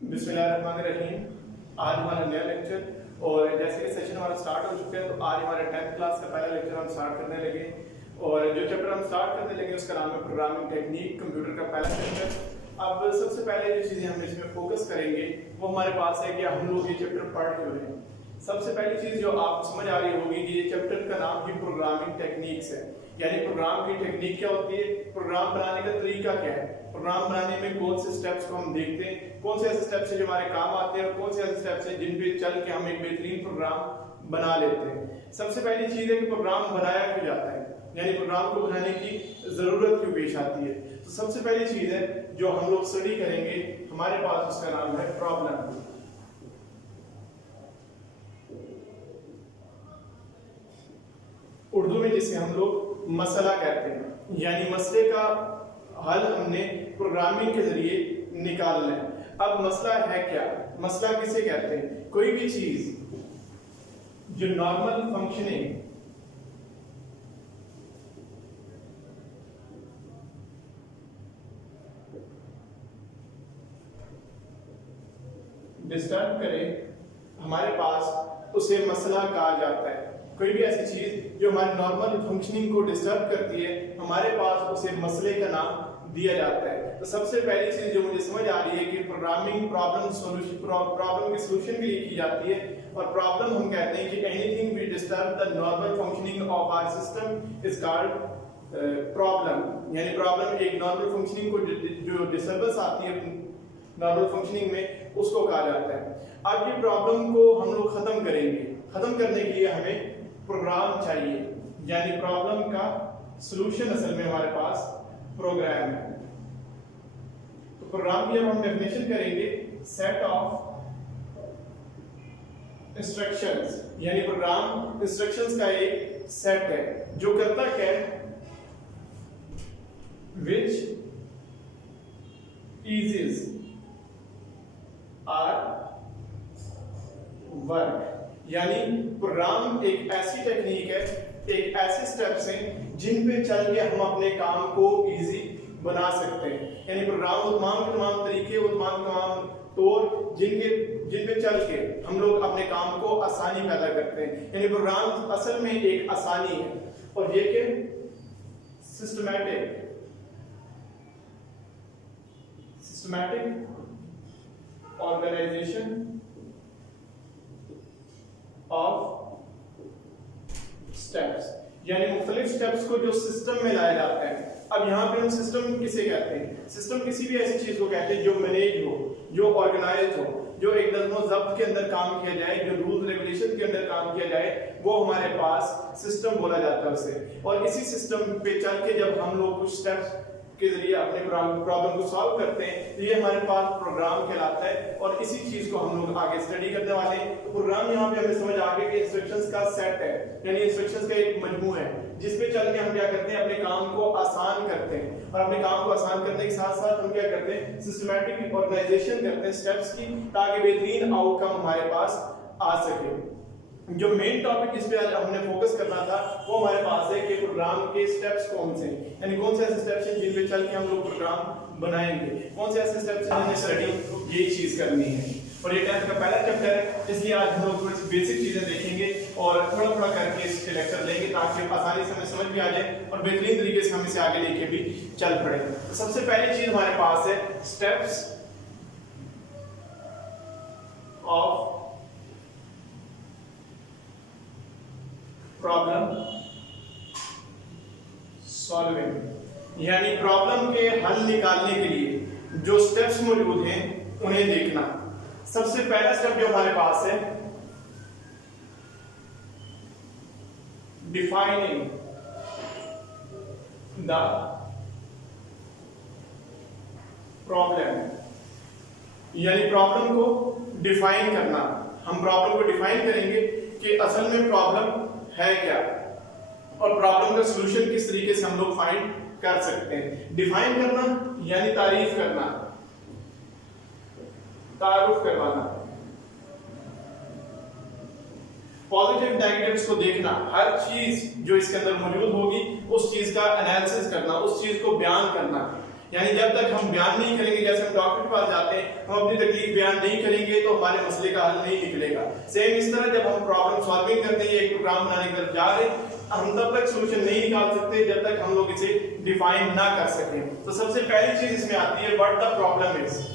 बिस्मिल्लाहिर्रहमानिर्रहीम। आज हमारा नया लेक्चर और जैसे कि सेशन हमारा स्टार्ट हो चुका है तो आज हमारे 10th क्लास का पहला लेक्चर हम स्टार्ट करने लगे और जो चैप्टर हम स्टार्ट करने लगे उसका नाम है प्रोग्रामिंग टेक्निक, कंप्यूटर का पहला चैप्टर। अब सबसे पहले जो चीज़ें हम इसमें फोकस करेंगे वो हमारे पास है कि हम लोग ये चैप्टर पढ़ क्यों रहे हैं। सबसे पहली चीज़ जो आपको समझ आ रही होगी कि ये चैप्टर का नाम ही प्रोग्रामिंग टेक्निक्स है, यानी प्रोग्राम की टेक्निक क्या होती है, प्रोग्राम बनाने का तरीका क्या है, प्रोग्राम बनाने में कौन से स्टेप्स को हम देखते हैं, कौन से ऐसे स्टेप्स हैं जो हमारे काम आते हैं और कौन से ऐसे स्टेप्स हैं जिन पे चल के हम एक बेहतरीन प्रोग्राम बना लेते हैं। सबसे पहली चीज़ है कि प्रोग्राम बनाया क्यों जाता है, यानी प्रोग्राम को बनाने की जरूरत क्यों पेश आती है। तो सबसे पहली चीज़ है जो हम लोग स्टडी करेंगे, हमारे पास उसका नाम है प्रॉब्लम। उर्दू में जिसे हम लोग मसला कहते हैं, यानी मसले का हल हमने प्रोग्रामिंग के जरिए निकालना है। अब मसला है क्या, मसला किसे कहते हैं, कोई भी चीज जो नॉर्मल फंक्शनिंग डिस्टर्ब करे हमारे पास उसे मसला कहा जाता है। कोई भी ऐसी चीज जो हमारी नॉर्मल फंक्शनिंग को डिस्टर्ब करती है हमारे पास उसे मसले का नाम दिया जाता है। तो सबसे पहली चीज जो मुझे समझ आ रही है कि प्रोग्रामिंग प्रॉब्लम के सॉल्यूशन के लिए की जाती है और प्रॉब्लम हम कहते हैं कि anything which disturb the normal functioning of our system is called problem. यानी प्रॉब्लम एक नॉर्मल फंक्शनिंग को जो डिस्टर्बेंस आती है नॉर्मल फंक्शनिंग में उसको कहा जाता है। अब ये प्रॉब्लम को हम लोग खत्म करेंगे, खत्म करने के लिए हमें प्रोग्राम चाहिए, यानी प्रॉब्लम का सॉल्यूशन असल में हमारे पास प्रोग्राम है। तो प्रोग्राम की अब हम डेफिनेशन करेंगे सेट ऑफ इंस्ट्रक्शंस, यानी प्रोग्राम इंस्ट्रक्शंस का एक सेट है जो करता क्या है, विच इजेस आर वर्क। यानी प्रोग्राम एक ऐसी टेक्निक है, एक ऐसे स्टेप्स हैं जिन पे चल के हम अपने काम को इजी बना सकते हैं। यानी प्रोग्राम वो तमाम तरीके, वो तमाम तौर जिन पे चल के हम लोग अपने काम को आसानी पैदा करते हैं। यानी प्रोग्राम असल में एक आसानी है और ये कि सिस्टमैटिक ऑर्गेनाइजेशन ऑफ स्टेप्स, यानी मुख्तलिफ स्टेप्स को जो सिस्टम में लाया जाता है। अब यहाँ पे हम सिस्टम किसे कहते हैं, सिस्टम किसी भी ऐसी चीज को कहते हैं जो मैनेज हो, जो ऑर्गेनाइज हो, जो एक नज़्म ज़ब्त के अंदर काम किया जाए, जो रूल रेगुलेशन के अंदर काम किया जाए, वो हमारे पास सिस्टम बोला जाता है उसे। और इसी सिस्टम पे चल के जब हम लोग कुछ स्टेप्स के जरिए अपने प्रॉब्लम को सॉल्व करते हैं तो ये हमारे पास प्रोग्राम कहलाता है और इसी चीज को हम लोग आगे स्टडी करने वाले हैं। तो प्रोग्राम यहाँ पे हमें समझ आ गया कि इंस्ट्रक्शंस का सेट है, यानी इंस्ट्रक्शंस का एक मजमू है जिसपे चल के हम क्या करते हैं, अपने काम को आसान करते हैं और अपने काम को आसान करने के साथ साथ हम क्या करते हैं, सिस्टमैटिक ऑर्गेनाइजेशन करते हैं स्टेप्स की, ताकि बेहतरीन आउटकम हमारे पास आ सके। जो मेन टॉपिक इस पे आज हमने फोकस करना था वो हमारे पास है कि प्रोग्राम के स्टेप्स कौन से हैं, यानी कौन से ऐसे स्टेप्स हैं जिन पे चल के हम लोग प्रोग्राम बनाएंगे, कौन से ऐसे स्टेप्स हैं जिन्हें स्टडी ये चीज करनी है। और ये 10th का पहला चैप्टर है, इसलिए आज हम लोग थोड़ी बेसिक चीजें देखेंगे और थोड़ा करके इसके लेक्चर लेंगे ताकि आसानी से हमें समझ भी आ जाए और बेहतरीन तरीके से हम इसे आगे लेके भी चल पड़े। तो सबसे पहली चीज हमारे पास है स्टेप्स ऑफ प्रॉब्लम सॉल्विंग, यानी प्रॉब्लम के हल निकालने के लिए जो स्टेप्स मौजूद हैं उन्हें देखना। सबसे पहला स्टेप जो हमारे पास है डिफाइनिंग द प्रॉब्लम, यानी प्रॉब्लम को डिफाइन करना। हम प्रॉब्लम को डिफाइन करेंगे कि असल में प्रॉब्लम है क्या और प्रॉब्लम का सॉल्यूशन किस तरीके से हम लोग फाइंड कर सकते हैं। डिफाइन करना यानी तारीफ करना, तारुफ करवाना, पॉजिटिव नेगेटिव्स को देखना, हर चीज जो इसके अंदर मौजूद होगी उस चीज का एनालिसिस करना, उस चीज को बयान करना। यानी जब तक हम बयान नहीं करेंगे, जैसे हम डॉक्टर के पास जाते हैं, हम अपनी तकलीफ बयान नहीं करेंगे तो हमारे मसले का हल नहीं निकलेगा। सेम इस तरह जब हम प्रॉब्लम सॉल्विंग करते हैं, एक प्रोग्राम बनाने की तरफ जा रहे हैं, हम तब तक सॉल्यूशन नहीं निकाल सकते जब तक हम लोग इसे डिफाइन ना कर सकें। तो सबसे पहली चीज इसमें आती है व्हाट द प्रॉब्लम इज।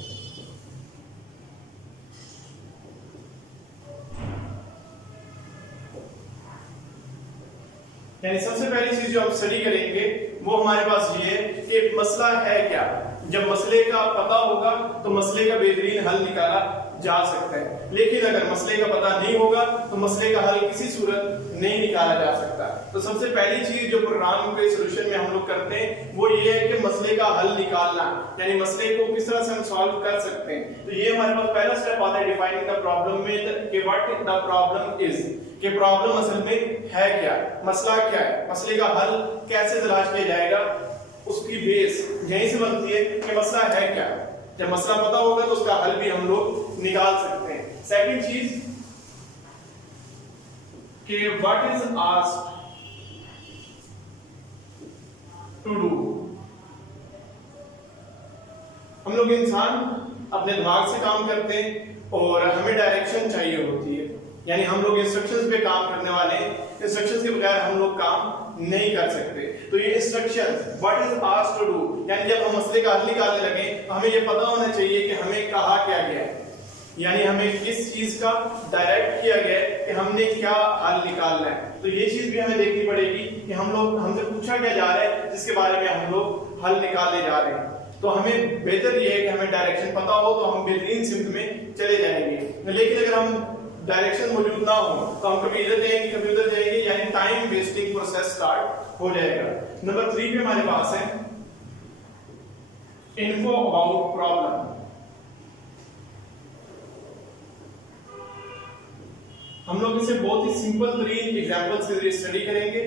यानी सबसे पहली चीज जो हम स्टडी करेंगे वो हमारे पास ये है कि मसला है क्या। जब मसले का पता होगा तो मसले का बेहतरीन हल निकाला जा सकता है, लेकिन अगर मसले का पता नहीं होगा तो मसले का हल किसी सूरत नहीं निकाला जा सकता। तो सबसे पहली चीज जो प्रोग्राम के सॉल्यूशन में हम लोग करते हैं वो ये है कि मसले का हल निकालना, यानी मसले को किस तरह से हम सॉल्व कर सकते हैं। तो ये हमारे पास पहला स्टेप आता है डिफाइनिंग द प्रॉब्लम में कि व्हाट द प्रॉब्लम इज, कि प्रॉब्लम असल में है क्या, मसला क्या है, मसले का हल कैसे तलाश किया जाएगा। उसकी बेस यहीं से बनती है कि मसला है क्या। जब मसला पता होगा तो उसका हल भी हम लोग निकाल सकते हैं। सेकंड चीज कि what is asked to do. हम लोग इंसान अपने दिमाग से काम करते हैं और हमें डायरेक्शन चाहिए होती है, यानी हम लोग इंस्ट्रक्शंस पे काम करने वाले हैं, इंस्ट्रक्शंस के बगैर हम लोग काम नहीं कर सकते। तो ये instructions what is asked to do, यानी जब हम मसले का हल निकालने लगे तो हमें ये पता होना चाहिए कि हमें कहा क्या गया है, यानी हमें किस चीज का डायरेक्ट किया गया है कि हमने क्या हल निकालना है। तो ये चीज भी हमें देखनी पड़ेगी कि हम लोग हमसे पूछा क्या जा रहा है जिसके बारे में हम लोग हल निकालने जा रहे हैं। तो हमें बेहतर ये है कि हमें डायरेक्शन पता हो तो हम बेहतरीन सिमत में चले जाएंगे, लेकिन अगर हम डायरेक्शन मौजूद ना हो तो हम कभी इधर जाएंगे कभी उधर जाएंगे, यानी टाइम वेस्टिंग प्रोसेस स्टार्ट हो जाएगा। नंबर 3 पे हमारे पास है इन्फो अबाउट प्रॉब्लम। हम लोग इसे बहुत ही सिंपल तरीन एग्जांपल्स के जरिए स्टडी करेंगे,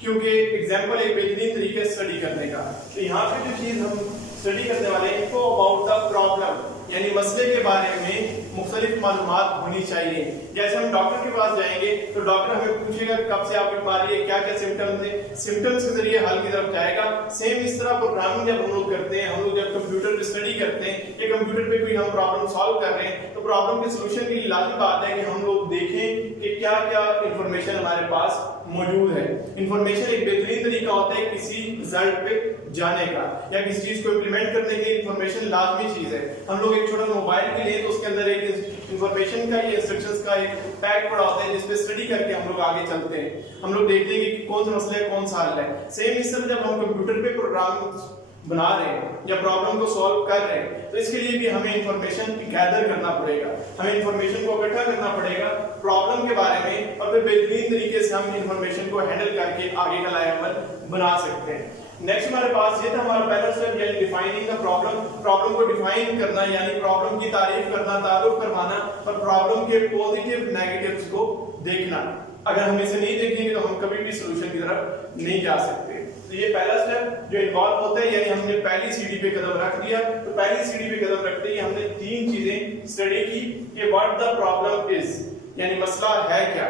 क्योंकि एग्जांपल एक बेहतरीन तरीके से स्टडी करने का। तो यहाँ पे जो चीज हम स्टडी करने वाले हैं इन्फो अबाउट द प्रॉब्लम, यानी मसले के बारे में मुख्तलिफ मालूमात होनी चाहिए। जैसे हम डॉक्टर के पास जाएंगे तो डॉक्टर हमें पूछेगा कब से आपकी बीमारी है, क्या क्या सिम्टम्स है, सिम्टम्स के जरिए हल की तरफ जाएगा। सेम इस तरह प्रोग्रामिंग जब हम लोग करते हैं, हम लोग जब कंप्यूटर पे स्टडी करते हैं या कंप्यूटर पे कोई हम प्रॉब्लम सॉल्व कर रहे हैं तो प्रॉब्लम के सोल्यूशन के लिए लाजमी बात है कि हम लोग देखें कि क्या क्या इंफॉर्मेशन हमारे पास मौजूद है। इंफॉर्मेशन एक बेहतरीन तरीका होता है किसी रिजल्ट पे जाने का या किसी चीज को इंप्लीमेंट करने के लिए इंफॉर्मेशन लाजमी चीज है। हम लोग एक छोटा मोबाइल के लिए तो उसके अंदर एक इंफॉर्मेशन का या इंस्ट्रक्शंस का एक पैक पड़ा होता है जिस पे स्टडी करके हम लोग आगे चलते हैं। हम लोग देखते हैं कि कौन सा मसला है, कौन सा हल है। सेम इस तरह जब हम कंप्यूटर पे प्रोग्राम बना रहे हैं या प्रॉब्लम को सॉल्व कर रहे हैं तो इसके लिए भी हमें इंफॉर्मेशन गैदर करना पड़ेगा, हमें इंफॉर्मेशन को इकट्ठा करना पड़ेगा प्रॉब्लम के बारे में, और फिर बेहतरीन तरीके से हम इंफॉर्मेशन को हैंडल करके आगे का लायक बना सकते हैं। नेक्स्ट हमारे पास ये था हमारा पहला स्टेप, यानी डिफाइनिंग द प्रॉब्लम। प्रॉब्लम को डिफाइन करना यानी प्रॉब्लम की तारीफ करना, तारुफ करवाना और प्रॉब्लम के पॉजिटिव नेगेटिव्स को देखना। अगर हम इसे नहीं देखेंगे तो हम कभी भी सॉल्यूशन की तरफ नहीं जा सकते। तो ये पहला स्टेप जो इन्वॉल्व होता है, यानी हमने पहली सीढ़ी पे कदम रख दिया। तो पहली सीढ़ी पे कदम रखते ही हमने 3 चीजें स्टडी की कि व्हाट द प्रॉब्लम इज, यानी मसला है क्या।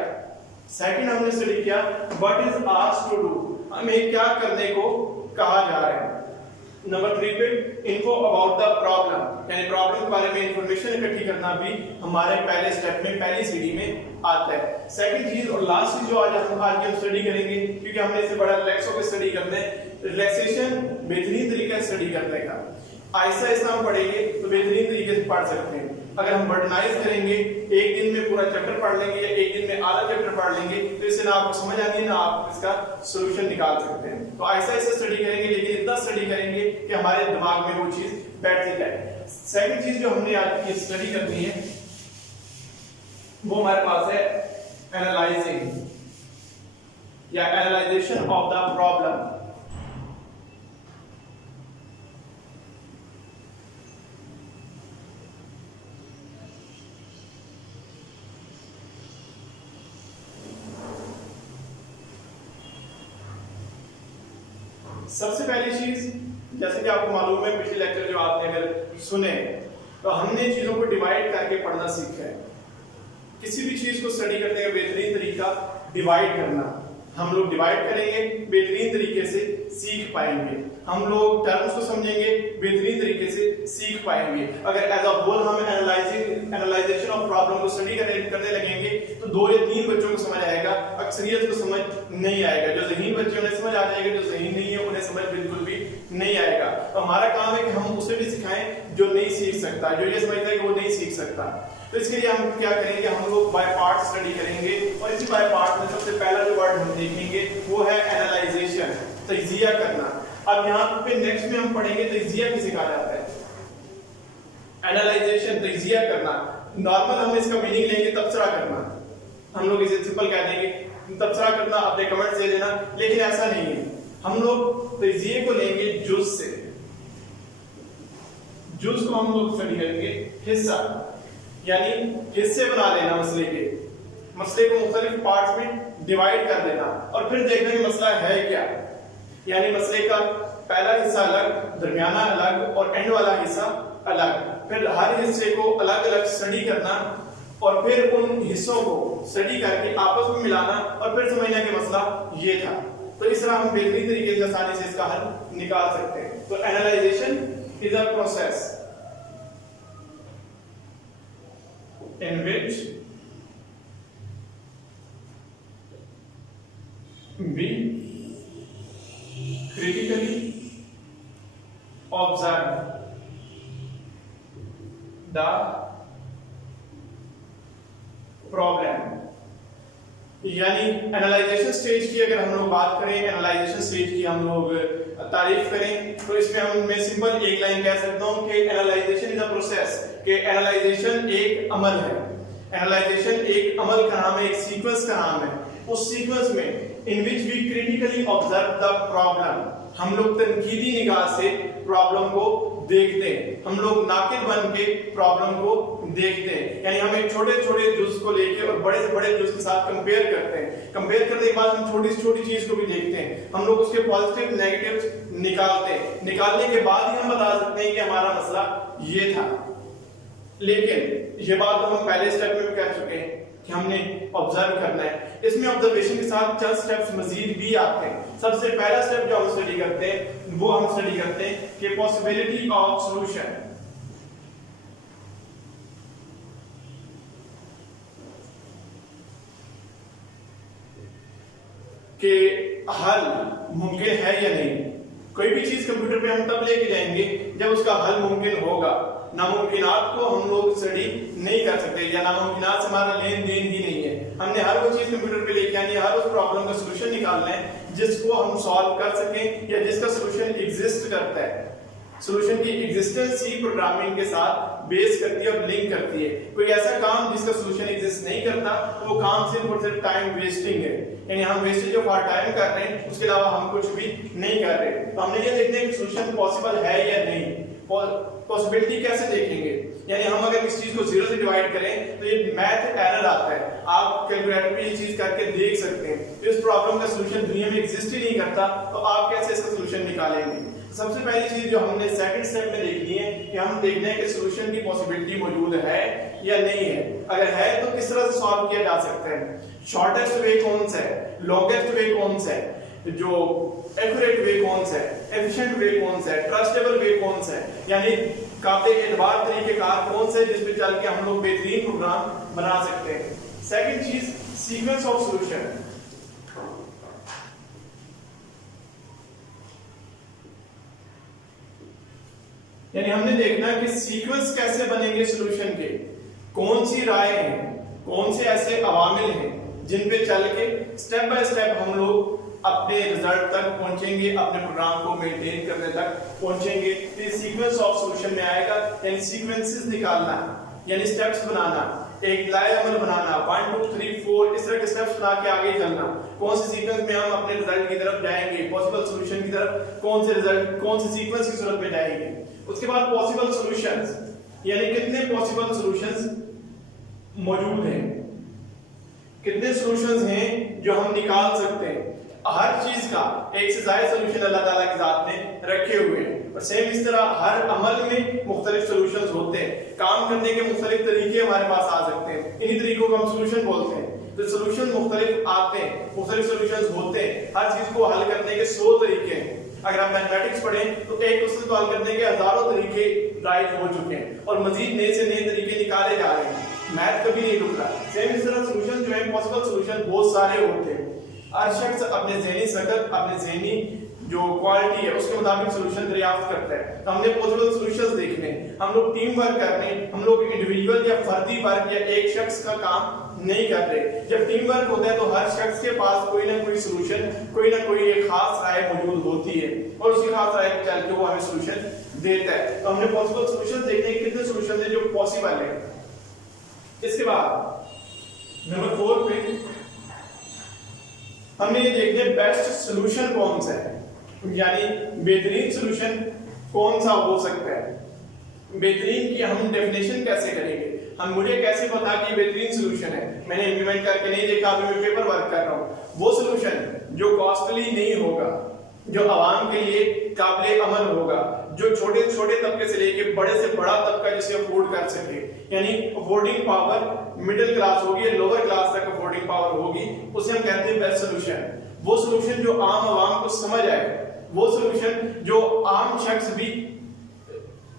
सेकंड हमने स्टडी किया what is asked to do, हमें क्या करने को कहा जा रहा है। नंबर 3 पे इन्फो अबाउट द प्रॉब्लम, यानी प्रॉब्लम के बारे में इंफॉर्मेशन इकट्ठी करना भी हमारे पहले स्टेप में, पहली सीढ़ी में आता है। सेकंड चीज और लास्ट चीज जो आज हम स्टडी करेंगे, क्योंकि हमने इसे बड़ा रिलैक्स होकर स्टडी करना है, रिलैक्सेशन बेहतरीन तरीके से स्टडी करने का। आहिस्ता आहिस्ता हम पढ़ेंगे तो बेहतरीन तरीके से पढ़ सकते हैं। अगर हम बर्डनाइज करेंगे, एक दिन में पूरा चैप्टर पढ़ लेंगे या एक दिन में आधा चैप्टर पढ़ लेंगे तो इससे ना आपको समझ आती है ना आप इसका सॉल्यूशन निकाल सकते हैं। तो आहिस्ता आहिस्ता स्टडी करेंगे, लेकिन इतना स्टडी करेंगे कि हमारे दिमाग में वो चीज बैठ जाए। सेकंड चीज जो हमने आज की स्टडी करनी है वो हमारे पास है एनालाइजिंग या एनालाइजेशन ऑफ द प्रॉब्लम। सबसे पहली चीज, जैसे कि आपको मालूम है पिछले लेक्चर जो आपने अगर सुने तो हमने चीजों को डिवाइड करके पढ़ना सीखा है। किसी भी चीज को स्टडी करने का बेहतरीन तरीका डिवाइड करना। हम लोग डिवाइड करेंगे, बेहतरीन तरीके से सीख पाएंगे। हम लोग टर्म्स को समझेंगे, बेहतरीन तरीके से सीख पाएंगे। अगर एज अ होल हम एनालाइजेशन ऑफ प्रॉब्लम को स्टडी करने लगेंगे तो 2 या 3 बच्चों को समझ आएगा, अक्सरियत को समझ नहीं आएगा। जो ज़हीन बच्चे उन्हें समझ आ जाएगा, जो ज़हीन नहीं है उन्हें समझ बिल्कुल भी नहीं आएगा। तो हमारा काम है कि हम उसे भी सिखाएं जो नहीं सीख सकता, जो ये समझता है कि वो नहीं सीख सकता। तो इसके लिए हम क्या करेंगे, हम लोग बाय पार्ट स्टडी करेंगे और इसी बाय पार्ट में सबसे पहला जो वर्ड हम देखेंगे वो है एनालाइजेशन, तज्जिया करना। अब यहाँ पे नेक्स्ट में हम पढ़ेंगे तज्जिया किसे कहा जाता है। एनालाइजेशन, तज्जिया करना, नॉर्मल हम इसका मीनिंग लेंगे तबसरा करना, हम लोग इसे सिंपल कह देंगे तबसरा करना, अपने कमेंट्स दे देना, लेकिन ऐसा नहीं है। हम लोग तज्जिये को लेंगे जुज से, जुज को हम लोग स्टडी करेंगे हिस्सा, यानी हिस्से बना देना मसले को मुख्तलिफ पार्ट्स में डिवाइड कर देना और फिर देखना कि मसला है क्या। यानी मसले का पहला हिस्सा अलग, दरमियाना अलग और एंड वाला हिस्सा अलग। फिर हर हिस्से को अलग अलग स्टडी करना और फिर उन हिस्सों को स्टडी करके आपस में मिलाना और फिर समझना कि मसला ये था। तो इस तरह हम बेहतरीन तरीके से आसानी से इसका हल निकाल सकते हैं। तो analysation is a process in which we critically observe the problem। यानी एनालाइजेशन स्टेज की अगर हम लोग बात करें, एनालाइजेशन स्टेज की हम लोग तारीफ करें तो इसमें हम मैं सिंपल एक लाइन कह सकता हूं कि एनालाइजेशन इज अ प्रोसेस, कि एनालाइजेशन एक अमल है। एनालाइजेशन एक अमल का नाम है, एक सीक्वेंस का नाम है। उस सीक्वेंस में in which we critically observe the problem, हम लोग तनकीदी निगाह से प्रॉब्लम को देखते हैं, हम लोग नाकिद बन के प्रॉब्लम को देखते हैं। यानी हम एक छोटे छोटे जुज को लेके और बड़े से बड़े जुज के साथ कंपेयर करते हैं। कंपेयर करने के बाद हम छोटी से छोटी चीज को भी देखते हैं, हम लोग उसके पॉजिटिव नेगेटिव निकालते हैं। निकालने के बाद ही हम बता सकते हैं कि हमारा मसला ये था। लेकिन ये बात तो हम पहले स्टेप में भी कह चुके हैं कि हमने ऑब्जर्व करना है। इसमें ऑब्जर्वेशन के साथ चंद स्टेप्स मजीद भी आते हैं। सबसे पहला स्टेप जो हम स्टडी करते हैं वो हम स्टडी करते हैं कि पॉसिबिलिटी ऑफ सॉल्यूशन। कि हल मुमकिन है या नहीं। कोई भी चीज कंप्यूटर पे हम तब लेके जाएंगे जब उसका हल मुमकिन होगा। नामुमकिनात को हम लोग स्टडी नहीं कर सकते या नामुमकिनात से हमारा लेन देन ही नहीं है। हमने हर वो चीज कंप्यूटर पे लेके आनी है, हर उस प्रॉब्लम का सलूशन निकालना है जिसको हम सॉल्व कर सकें या जिसका सलूशन एग्जिस्ट करता है। सॉल्यूशन की एग्जिस्टेंस ही प्रोग्रामिंग के साथ बेस करती है और लिंक करती है। कोई ऐसा काम जिसका सॉल्यूशन एग्जिस्ट नहीं करता तो वो काम सिर्फ और सिर्फ टाइम वेस्टिंग है, यानी हम वेस्टेज ऑफ आवर टाइम कर रहे हैं, उसके अलावा हम कुछ भी नहीं कर रहे। तो हमने ये देखना है कि सॉल्यूशन पॉसिबल है या नहीं। पॉसिबिलिटी कैसे देखेंगे, यानी हम अगर इस चीज को 0 से डिवाइड करें तो ये मैथ एरर आता है। आप कैलकुलेटर पे ये चीज करके देख सकते हैं। इस प्रॉब्लम का सॉल्यूशन दुनिया में एग्जिस्ट ही नहीं करता तो आप कैसे इसका सॉल्यूशन निकालेंगे। सबसे पहली चीज जो हमने सेकंड स्टेप में देखनी है कि हम देखना है कि सॉल्यूशन की पॉसिबिलिटी मौजूद है या नहीं है। अगर है तो किस तरह से सॉल्व किया जा सकता है। शॉर्टेस्ट वे कौन सा है, लॉन्गेस्ट वे कौन सा है, जो एक्यूरेट वे कौन सा है, एफिशिएंट वे कौन सा है, ट्रस्टेबल वे कौन सा है, यानी काबिल एतबार तरीकेकार कौन से जिस पे चल के हम लोग बेहतरीन प्रोग्राम बना सकते हैं। सेकंड चीज सीक्वेंस ऑफ सॉल्यूशन। यानी हमने देखना कि सीक्वेंस कैसे बनेंगे सॉल्यूशन के, कौन सी राय हैं, कौन से ऐसे अवामिल हैं जिन पे चल के स्टेप बाय स्टेप हम लोग अपने रिजल्ट तक पहुंचेंगे, अपने प्रोग्राम को मेंटेन करने तक पहुंचेंगे। तो सीक्वेंस ऑफ सॉल्यूशन में आएगा, यानी सीक्वेंसेस निकालना, यानी स्टेप्स बनाना, एक लाए अमल बनाना, 1 2 3 4 इस तरह के स्टेप्स बना के आगे चलना। कौन से सीक्वेंस में हम अपने रिजल्ट की तरफ जाएंगे, पॉसिबल सॉल्यूशन की तरफ, कौन से रिजल्ट कौन से सीक्वेंस की सूरत में जाएंगे। उसके बाद पॉसिबल सॉल्यूशंस, यानी कितने पॉसिबल सॉल्यूशंस मौजूद हैं, कितने सॉल्यूशंस हैं जो हम निकाल सकते हैं। हर चीज का एक से ज्यादा सॉल्यूशन अल्लाह ताला की जात ने रखे हुए हैं और सेम इस तरह हर अमल में मुख्तलिफ सॉल्यूशंस होते हैं। काम करने के मुख्तलिफ तरीके हमारे पास आ सकते हैं, इन्हीं तरीकों को हम सॉल्यूशन बोलते हैं। तो सॉल्यूशन मुख्तलिफ आते हैं, मुख्तलिफ सॉल्यूशंस होते हैं। हर चीज को हल करने के 100 तरीके हैं। अगर आप मैथमेटिक्स पढ़ें तो एक क्वेश्चन सॉल्व करने के हजारों तरीके राइट हो चुके हैं और मजीद नए से नए तरीके निकाले जा रहे हैं, मैथ कभी नहीं रुक रहा। सेम इस तरह सॉल्यूशन जो है, पॉसिबल सॉल्यूशन बहुत सारे होते हैं। हर शख्स अपने ज़हनी सकत, अपने ज़हनी जो क्वालिटी है उसके मुताबिक सॉल्यूशन दरियाफ्त करता है। तो हमने पॉसिबल सॉल्यूशंस देखने, हम लोग टीम वर्क करने, हम लोग इंडिविजुअल या फर्दी वर्क या एक शख्स का काम नहीं करते। जब टीम वर्क होता है तो हर शख्स के पास कोई ना कोई सॉल्यूशन, कोई ना कोई एक खास राय मौजूद होती है और उसी खास राय पे चल के वो हमें सॉल्यूशन देता है। तो हमने पॉसिबल सॉल्यूशंस देखने, कितने सॉल्यूशंस हैं जो पॉसिबल है। इसके बाद नंबर 4 पे हमने ये देखने बेस्ट सॉल्यूशन कौन सा है, यानी बेहतरीन सॉल्यूशन कौन सा हो सकता है। बेहतरीन की हम डेफिनेशन कैसे करेंगे, हम मुझे कैसे पता कि बेहतरीन सॉल्यूशन है, मैंने इंप्लीमेंट करके नहीं देखा, अभी मैं पेपर वर्क कर रहा हूं। वो सॉल्यूशन जो कॉस्टली नहीं होगा, जो आवाम के लिए काबिल अमल होगा, जो छोटे छोटे तबके से लेके बड़े से बड़ा तबका जिसे अफोर्ड कर सके, यानी अफोर्डिंग पावर मिडिल क्लास होगी या लोअर क्लास तक अफोर्डिंग पावर होगी, उसे हम कहते हैं बेस्ट सॉल्यूशन। वो सॉल्यूशन जो आम आवाम को समझ आए, वो सॉल्यूशन जो आम शख्स भी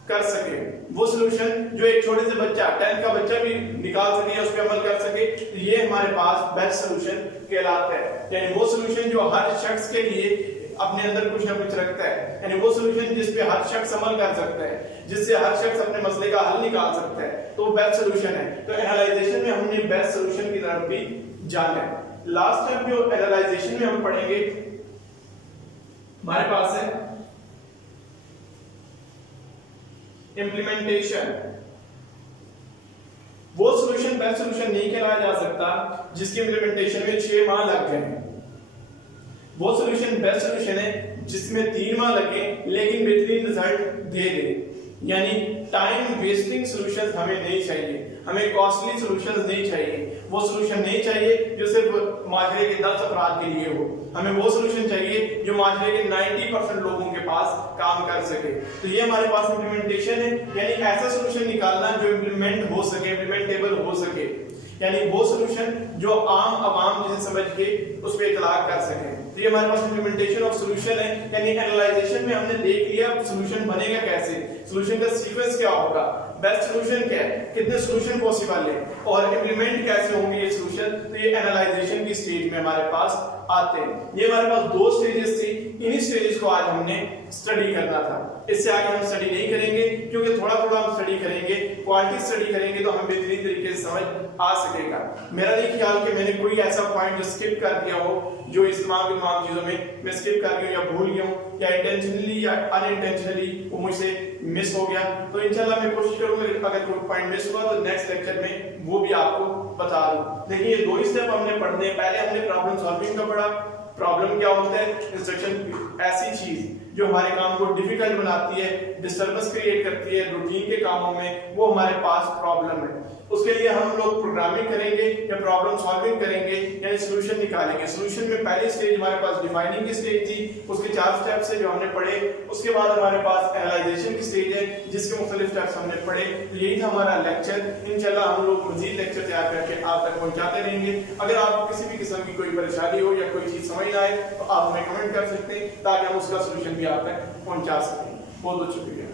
कर सके, वो सॉल्यूशन जो एक छोटे से बच्चा 10th का बच्चा भी निकाल सके, उस पर अमल कर सके, तो ये हमारे पास बेस्ट सॉल्यूशन कहलाता है। यानी वो सॉल्यूशन जो हर शख्स के लिए अपने अंदर कुछ ना कुछ रखता है, यानी वो सॉल्यूशन जिस पे हर शख्स अमल कर सकता है, जिससे हर शख्स अपने मसले का हल निकाल सकता है, तो वो बेस्ट सॉल्यूशन है। तो एनालाइजेशन में हमने बेस्ट सॉल्यूशन की तरफ भी जाना है। लास्ट टाइम जो एनालाइजेशन में हम पढ़ेंगे, हमारे पास है इंप्लीमेंटेशन। वो सॉल्यूशन बेस्ट सॉल्यूशन नहीं कहलाया जा सकता जिसके इंप्लीमेंटेशन में 6 माह लग गए। वो सॉल्यूशन बेस्ट सॉल्यूशन है जिसमें 3 माह लगे लेकिन बेहतरीन रिजल्ट दे दे। यानी टाइम वेस्टिंग सॉल्यूशंस हमें नहीं चाहिए, हमें कॉस्टली सॉल्यूशंस नहीं चाहिए। वो सॉल्यूशन नहीं चाहिए जो सिर्फ माशरे के 10 अफराद के लिए हो, हमें वो सॉल्यूशन चाहिए जो माशरे के 90% लोगों के पास काम कर सके। तो ये हमारे पास इंप्लीमेंटेशन है, यानी ऐसा सॉल्यूशन निकालना जो इम्प्लीमेंट हो सके, इम्प्लीमेंटेबल हो सके, यानी वो सॉल्यूशन जो आम आवाम जिसे समझ के उस पर इतलाक कर सके। तो ये हमारे पास इंप्लीमेंटेशन ऑफ सॉल्यूशन है। यानी एनालाइजेशन में हमने देख लिया सॉल्यूशन बनेगा कैसे, सॉल्यूशन का सीक्वेंस क्या होगा, बेस्ट सॉल्यूशन क्या है, कितने सॉल्यूशन पॉसिबल है और इंप्लीमेंट कैसे होंगे ये सॉल्यूशन। तो ये एनालाइजेशन की स्टेज में हमारे पास आते हैं। ये हमारे पास 2 स्टेजेस थी, इन्हीं स्टेजेस को आज हमने स्टडी करना था। इससे आगे हम स्टडी नहीं करेंगे क्योंकि थोड़ा थोड़ा हम स्टडी करेंगे, क्वालिटी स्टडी करेंगे तो हमें बेहतरीन तरीके से समझ आ सकेगा। मेरा नहीं ख्याल कि मैंने कोई ऐसा पॉइंट जो स्किप कर दिया हो, जो इस तमाम चीजों में मैं स्किप कर गया या भूल गया हूं या इंटेंशनली या अनइंटेंशनली वो मुझसे मिस हो गया। तो इंशाल्लाह मैं कोशिश करूंगा अगर कोई पॉइंट मिस हुआ तो नेक्स्ट लेक्चर में वो भी आपको बता दूं। देखिए ये 2 ही स्टेप हमने पढ़ने, पहले हमने प्रॉब्लम सॉल्विंग का पढ़ा। प्रॉब्लम क्या होता है, इंस्ट्रक्शन ऐसी चीज जो हमारे काम को डिफिकल्ट बनाती है, डिस्टर्बेंस क्रिएट करती है रूटीन के कामों में, वो हमारे पास प्रॉब्लम है। उसके लिए हम लोग प्रोग्रामिंग करेंगे या प्रॉब्लम सॉल्विंग करेंगे, यानी सॉल्यूशन निकालेंगे। सॉल्यूशन में पहली स्टेज हमारे पास डिफाइनिंग की स्टेज थी, उसके 4 स्टेप्स है जो हमने पढ़े। उसके बाद हमारे पास एनालाइजेशन की स्टेज है जिसके मुख्तलिफ स्टेप्स हमने पढ़े। तो यही था हमारा लेक्चर। इंशाल्लाह हम लोग मजीद लेक्चर तैयार करके आप तक पहुंचाते रहेंगे। अगर आपको किसी भी किस्म की कोई परेशानी हो या कोई चीज समझ ना आए तो आप हमें कमेंट कर सकते हैं ताकि हम उसका सॉल्यूशन भी आप तक पहुंचा सकें। बहुत बहुत शुक्रिया।